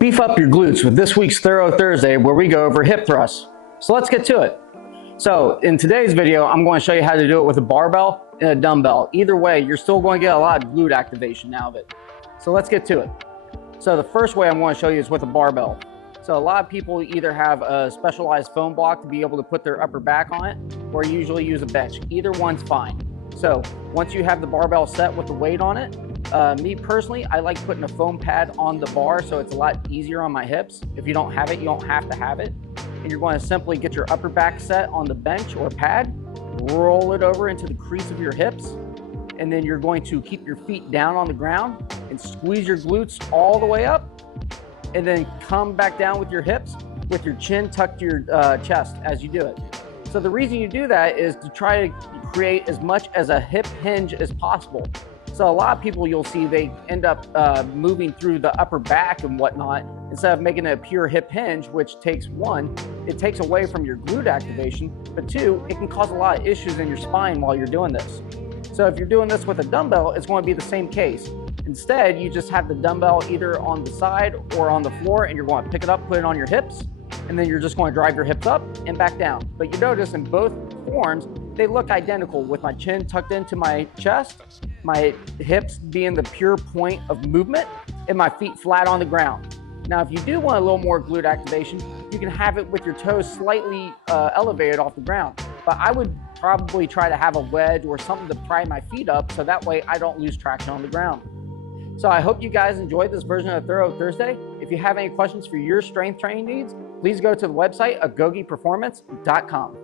Beef up your glutes with this week's Thorough Thursday, where we go over hip thrusts. So let's get to it. So in today's video, I'm going to show you how to do it with a barbell and a dumbbell. Either way, you're still going to get a lot of glute activation out of it. So let's get to it. So the first way I'm going to show you is with a barbell. So a lot of people either have a specialized foam block to be able to put their upper back on it, or usually use a bench. Either one's fine. So once you have the barbell set with the weight on it, me personally, I like putting a foam pad on the bar so it's a lot easier on my hips. If you don't have it, you don't have to have it. And you're going to simply get your upper back set on the bench or pad, roll it over into the crease of your hips, and then you're going to keep your feet down on the ground and squeeze your glutes all the way up, and then come back down with your hips with your chin tucked to your chest as you do it. So the reason you do that is to try to create as much as a hip hinge as possible. So a lot of people you'll see, they end up moving through the upper back and whatnot instead of making it a pure hip hinge, which takes one, it takes away from your glute activation, but two, it can cause a lot of issues in your spine while you're doing this. So if you're doing this with a dumbbell, it's going to be the same case. Instead, you just have the dumbbell either on the side or on the floor, and you're going to pick it up, put it on your hips, and then you're just going to drive your hips up and back down. But you notice in both forms, they look identical, with my chin tucked into my chest, my hips being the pure point of movement, and my feet flat on the ground. Now, if you do want a little more glute activation, you can have it with your toes slightly elevated off the ground. But I would probably try to have a wedge or something to pry my feet up so that way I don't lose traction on the ground. So I hope you guys enjoyed this version of Thorough Thursday. If you have any questions for your strength training needs, please go to the website agogeperformance.com.